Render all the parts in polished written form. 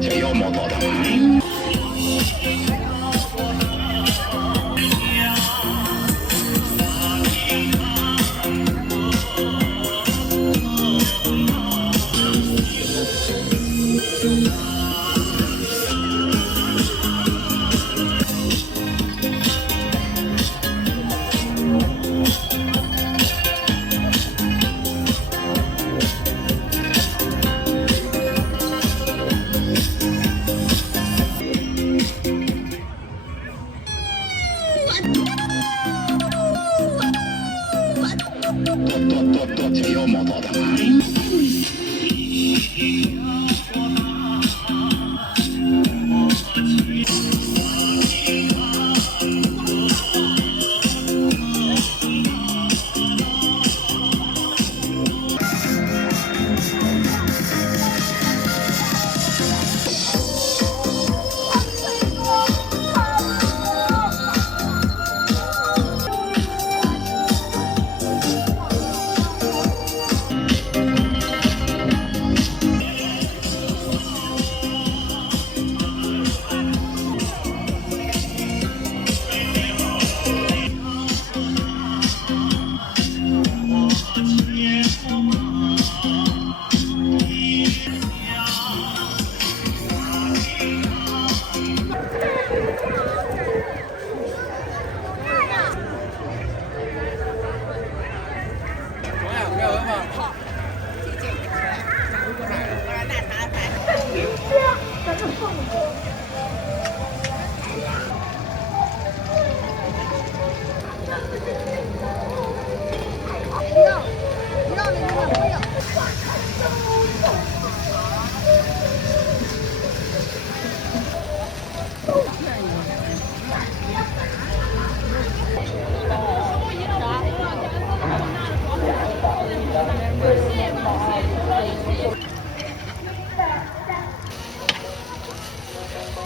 挺幽默的。挺幽默的。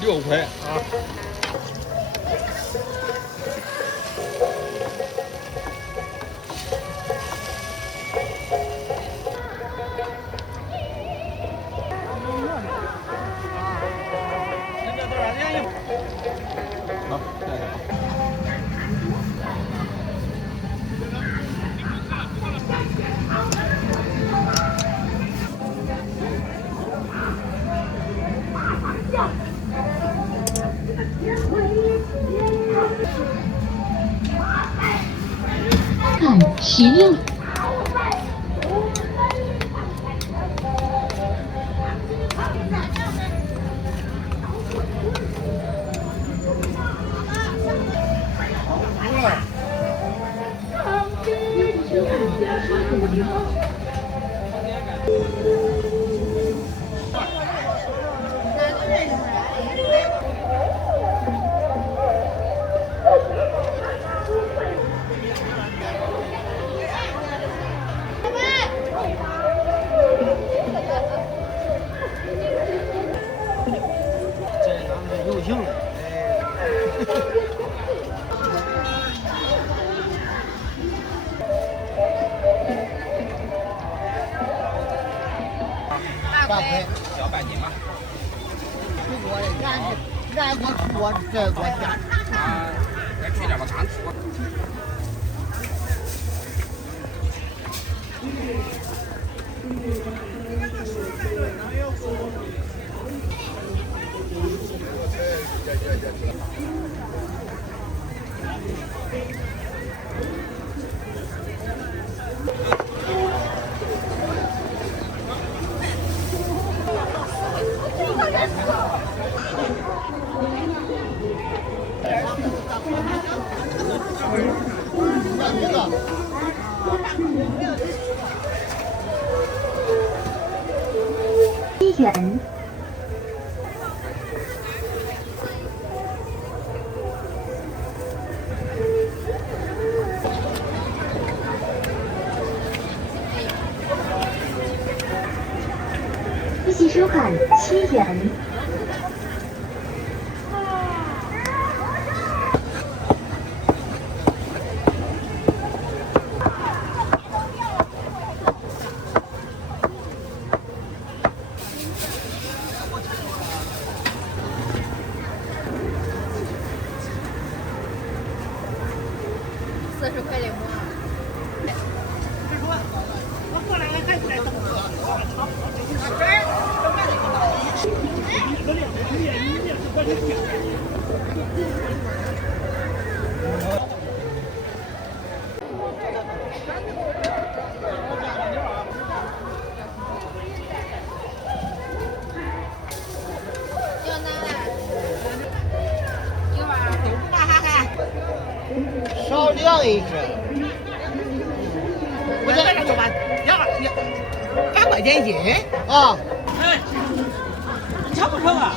6块啊！好，谢谢。看16。有劲了，大块，小半斤吧。俺我这我家。啊，再去点吧，干吃。1元。一起收看7元。少量一只。我这个说吧，8块钱斤啊，哎，你成不成啊？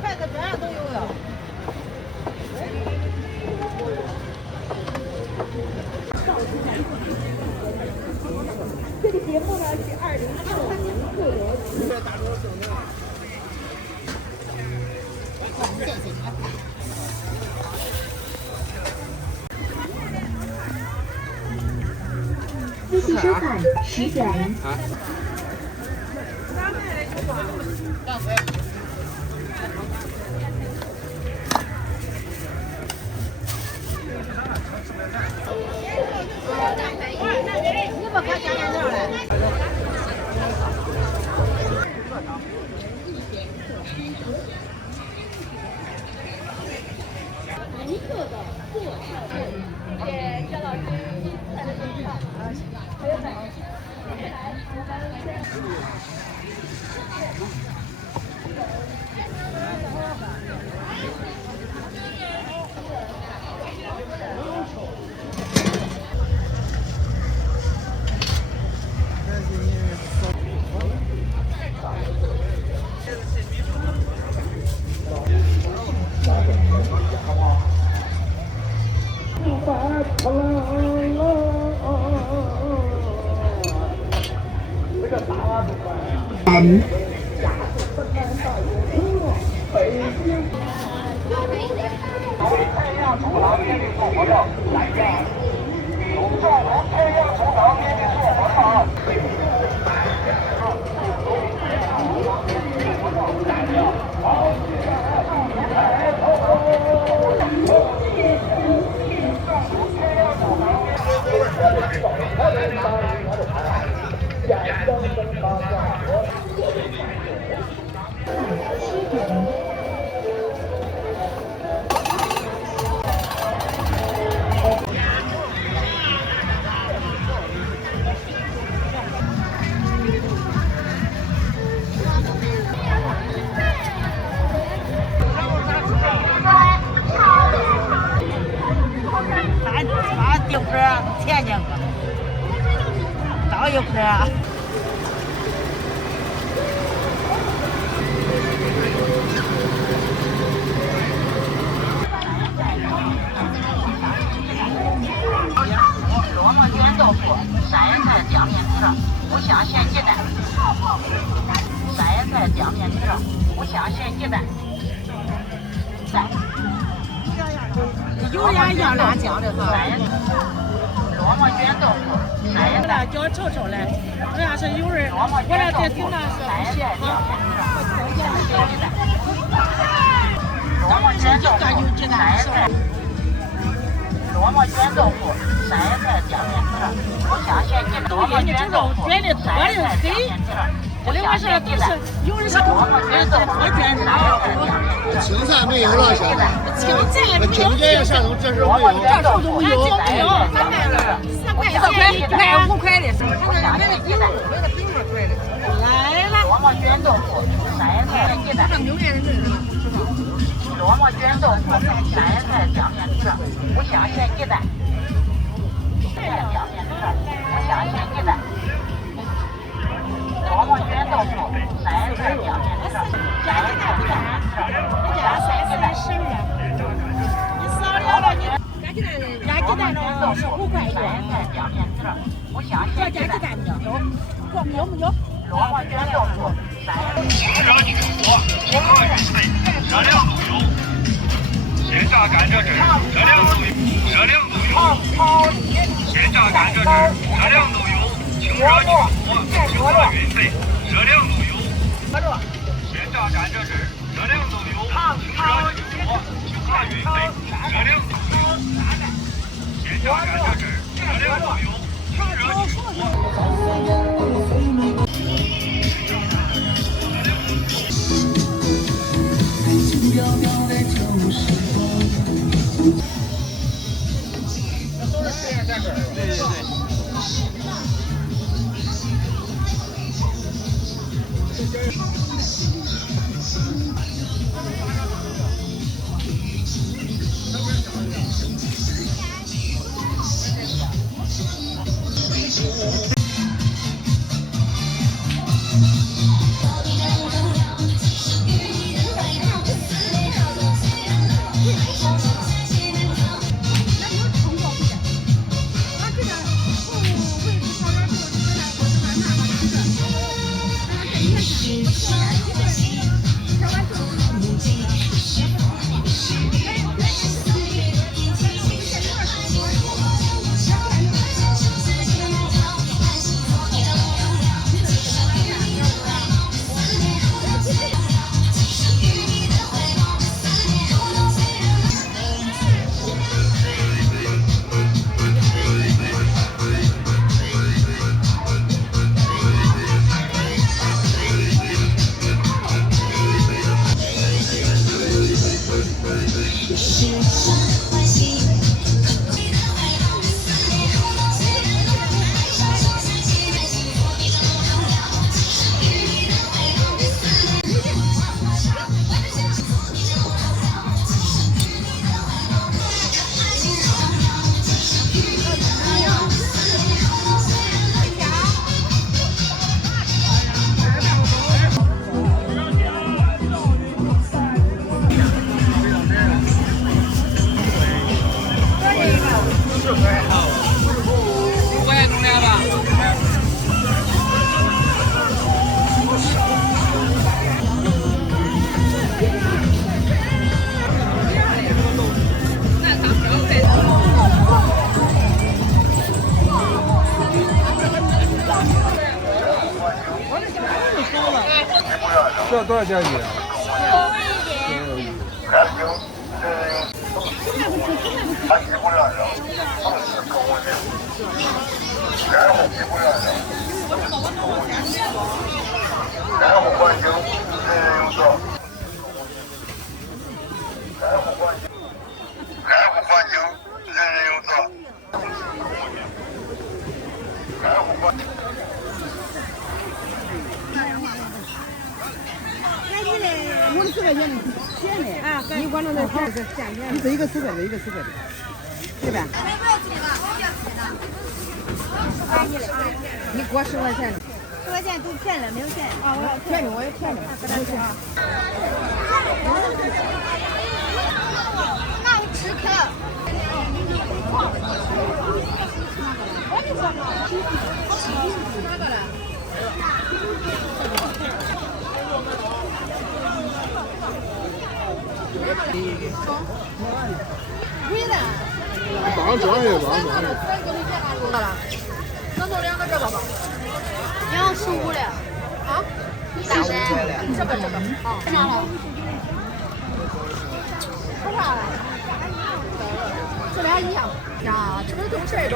筷子边上都有了。这个节目呢是2015年获得。微信收看10元。你不看家长来？元。啥丢壳天津个，早有壳。罗马卷豆腐、山野菜酱面条、五香咸鸡蛋。山野菜酱面条、五香咸鸡蛋。有点要辣椒的哈。罗马卷豆腐、山野菜椒臭臭的，我要是有人，我要在顶上是不行哈。罗马卷豆腐、山野菜。罗马卷豆腐、山野菜酱面条、五香咸鸡蛋。罗马卷豆腐、山野菜酱面条、五香咸鸡蛋。有人是多卷的，青菜没有了，现在。青菜上头这是没有。这头都没有，没有，咱卖了4块钱，卖5块的，五香咸鸡蛋。来了。罗马卷豆腐、山野菜鸡蛋。罗马卷豆腐、山野菜酱面条、五香咸鸡蛋。酱面条、五香咸鸡蛋。罗马卷豆腐、山野菜酱面条、山野菜酱面条、五香咸鸡蛋。你少了了，你加鸡蛋呢是5块山野菜酱面条、五香要咸鸡蛋。加鸡蛋没有？有没有？罗马卷豆腐、山野菜。热去火，火烤鱼脆，热量都有。鲜榨甘蔗汁，热量都有，热量都有。鲜榨甘蔗汁，热量都有。清热去火，清热运肺，热量都有。鲜榨甘蔗汁，热量都有，清热去火，就怕晕沸，热量都有。鲜榨甘蔗汁，热量都有，清热去火。这多少钱一斤？我的10块钱钱呢？啊，你管着那钱是价钱。你这一个10块的，一个10块的，对吧？你给我10块钱的。10块钱都便宜了，没有钱。啊，我要便宜，我也便宜。没钱。那我吃可。我就说嘛。哪个了？帮装一个，帮装一个。那弄2个这个吧。215的。啊？3的。这个。啊。干啥了？吃啥了？这俩一样。呀，这个都这种。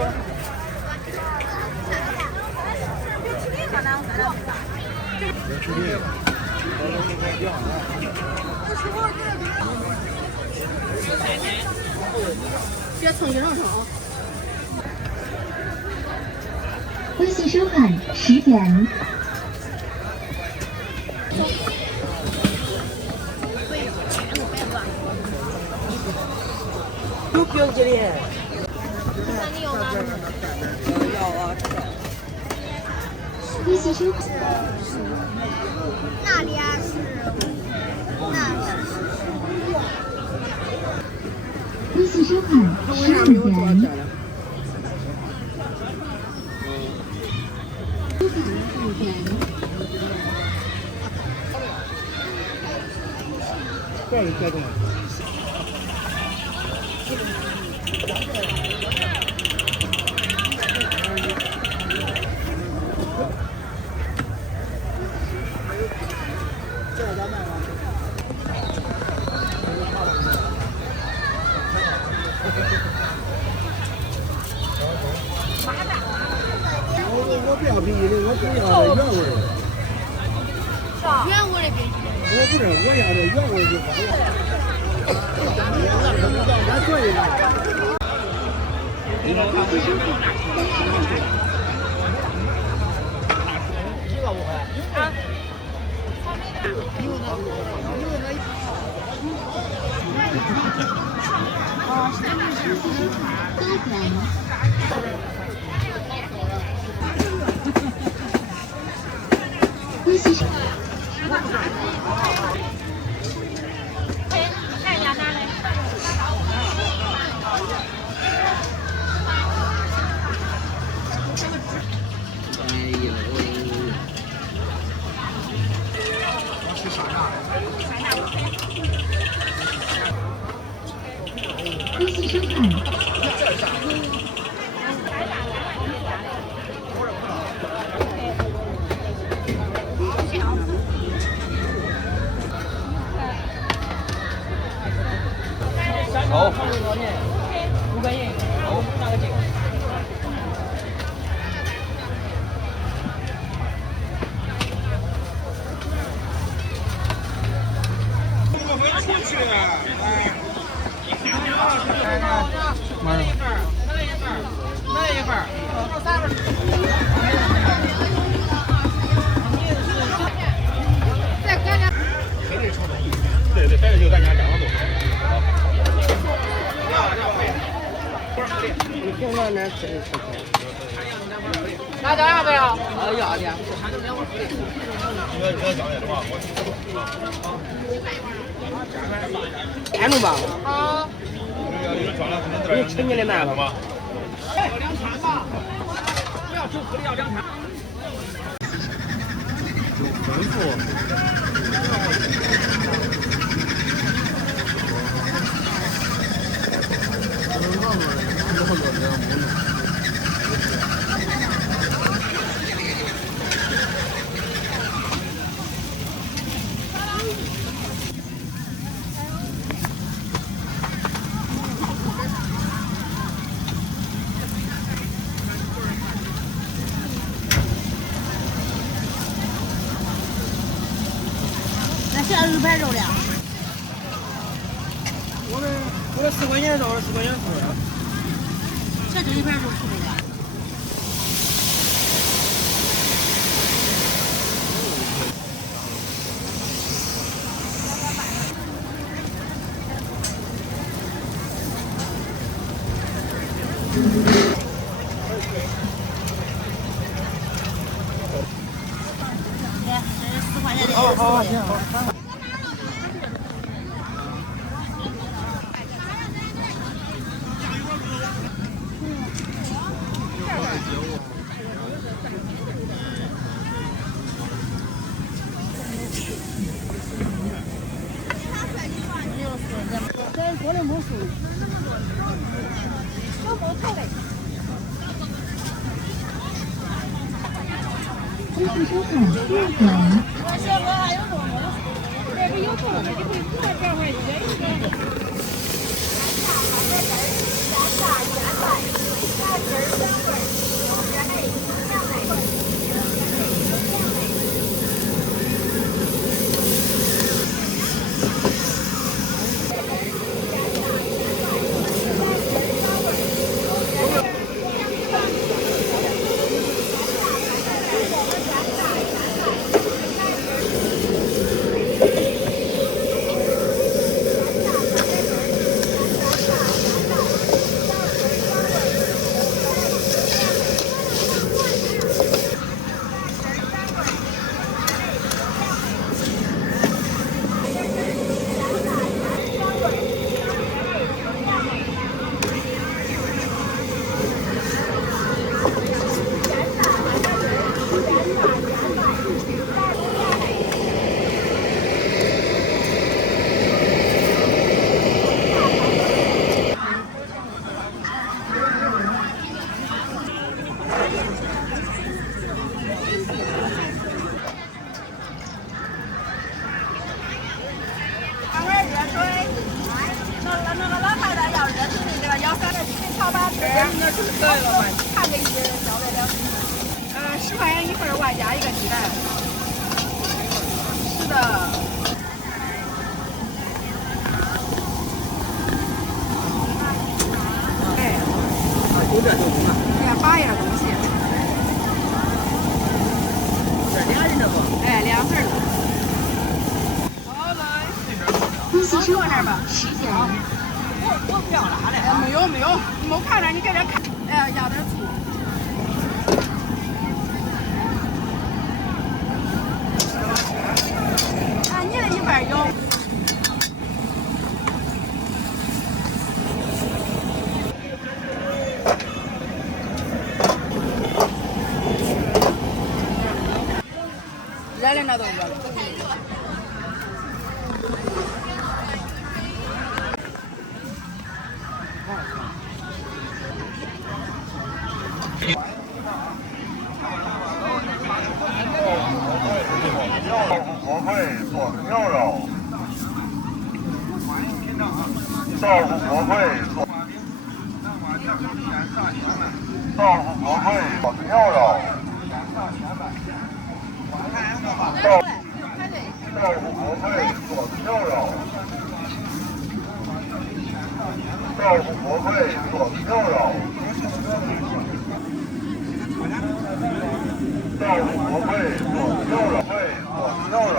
别蹭衣裳上啊！欢迎收看10点。有冰激凌。那你要哪种？要啊，欢迎收看。那俩是，欢迎收看15点。这是这种。冰淇淋，我主要的原味。原味的冰淇淋。我不是，我要的原味就好了。咱做一个。微信收看一下哪里？微信收看。好，500元，好，拿个这个。马上。来一份儿。再干点。对对，这个就咱家2个多。辣椒要不要？要的。点中吧。好。你吃你的慢吧。那现在2盘肉了。我这4块钱肉，4块钱份儿。这1盘肉是这个。来，这是4块钱的。好，行。我的没数。微信收看日本。小哥还有肉吗？这边有肉的，你可以过来这块选一个。10块钱一份外加一个鸡蛋。是的。哎。有这就行了。哎呀，8样东西。这俩人的不？哎，2份的。好嘞。呼吸收那儿吧。10减。我不要辣的。哎，没有，你没看着，你给这看。哎呀，压点醋。啊，你的一半有。热的那都热的。火腿做牛肉，豆腐火腿做，豆腐火腿做牛肉，豆腐火腿做牛肉，豆腐火腿做牛肉，豆腐火腿做牛肉。牛肉，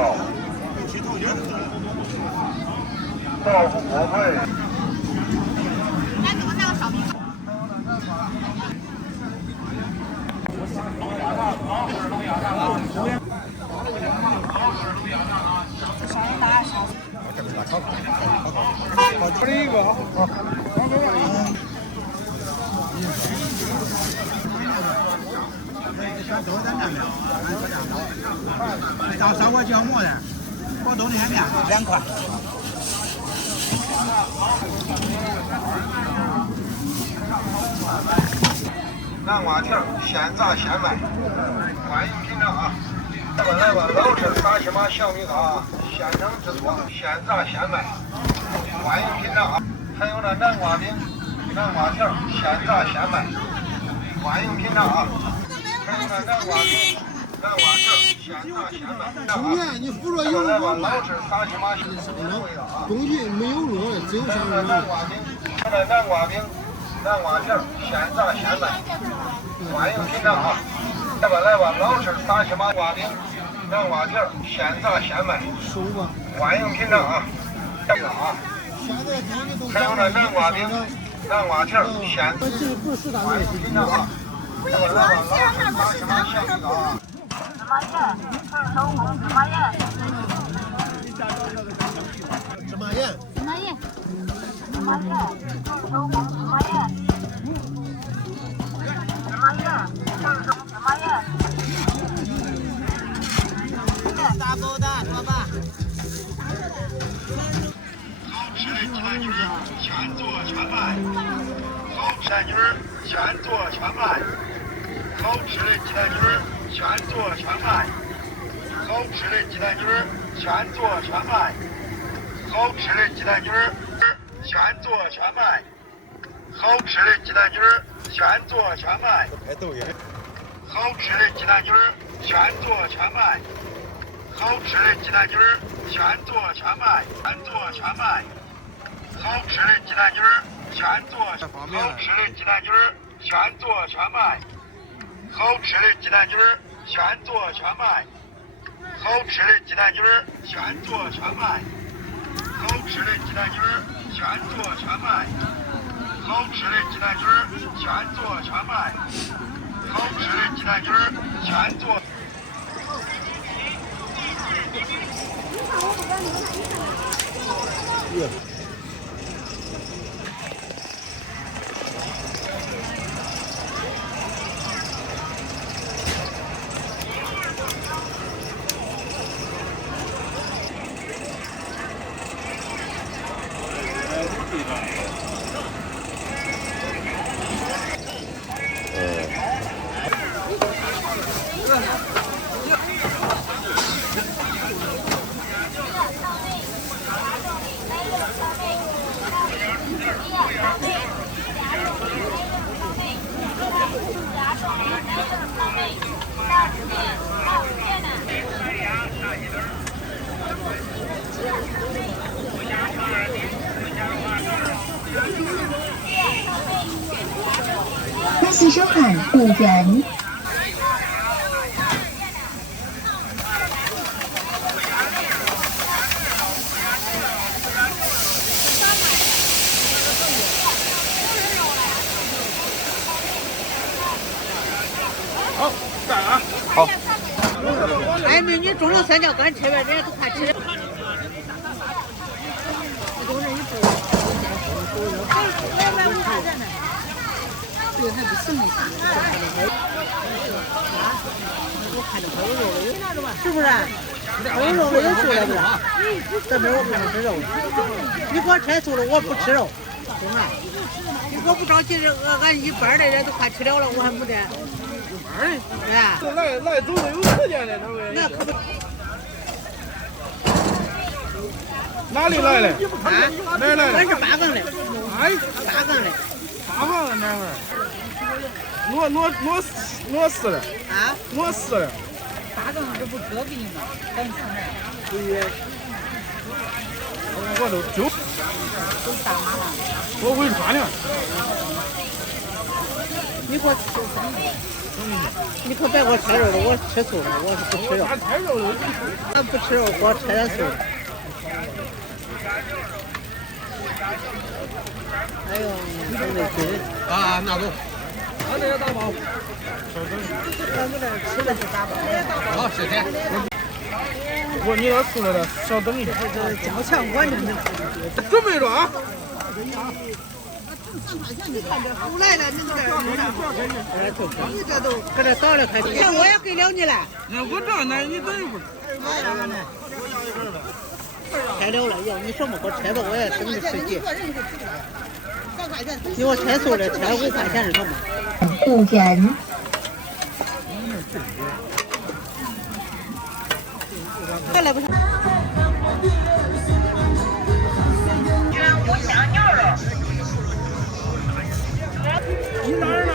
豆腐火腿。来，给我拿个烧饼。这里一个。都在那边，到烧锅角馍的，广东的面2块。南瓜条现炸现卖，欢迎品尝啊！来吧，老式沙琪玛小米糠，现成制作，现炸现卖，欢迎品尝啊！还有那南瓜饼、南瓜条现炸现卖，欢迎品尝啊！还有那南瓜饼、南瓜条现炸现卖。中间你扶着有来吧，老式沙琪玛小米糠，东西没有肉，只有上面南瓜饼、南瓜饼、南瓜条现炸现卖，欢迎品尝啊！来吧，老式沙琪玛瓜饼、南瓜条现炸现卖，收吧，欢迎品尝啊！还有那南瓜饼、南瓜条现，欢迎品尝啊！来吧，老式沙琪玛小米糠。芝麻盐。芝麻盐。大包的，说吧。好吃的鸡蛋卷全做全卖，好吃的鸡蛋卷全做全卖，好吃的鸡蛋卷全做全卖，好吃的鸡蛋卷全做全卖，好吃的鸡蛋卷全做全卖，好吃的鸡蛋卷全做全卖，好吃的鸡蛋卷全做全卖。好吃的鸡蛋卷全做全卖，全做全卖。好吃的鸡蛋卷全做，好吃的鸡蛋卷全做全卖。好吃的鸡蛋卷全做全卖。好吃的鸡蛋卷全做全卖。好吃的鸡蛋卷全做全卖。好吃的鸡蛋卷全做全卖。好吃的鸡蛋卷全做。细收款5元。好，干啊！好。哎，美女中了3角干吃呗，人家都快吃了。这个还不行呢。是不是？有肉有素的不是？这边我看着吃肉。你给我拆素了，我不吃肉，真的。你给我不着急，俺一半的人都快吃了了，我还没得。哎，来走的有时间的，他们。那可不。哪里来的？啊，哪来的？俺是8杠的。哎，8杠的。8杠的哪会儿？挪4的。啊？挪4的。 8杠这不割给你吗？赶紧上来。对。我都就。都大麻了。我会穿呢。你给我吃。你可别给我拆肉了，我吃素的，我是不吃肉。拆肉了。俺不吃肉，给我拆点素。哎呦，你这没劲。啊，拿走。俺这个大包。咱们这吃的是大包。好，谢谢。我你要出来了，稍等一下。交强管着呢。准备着啊！你看这出来了，你这你这都搁这倒了开始。我也给了你了。那我这呢，你等一会儿。拆了了，要你什么给我拆吧，我也等着吃去。你给我拆素的，拆5块钱是什么？5元。再来不上。原无香牛肉。你哪儿呢？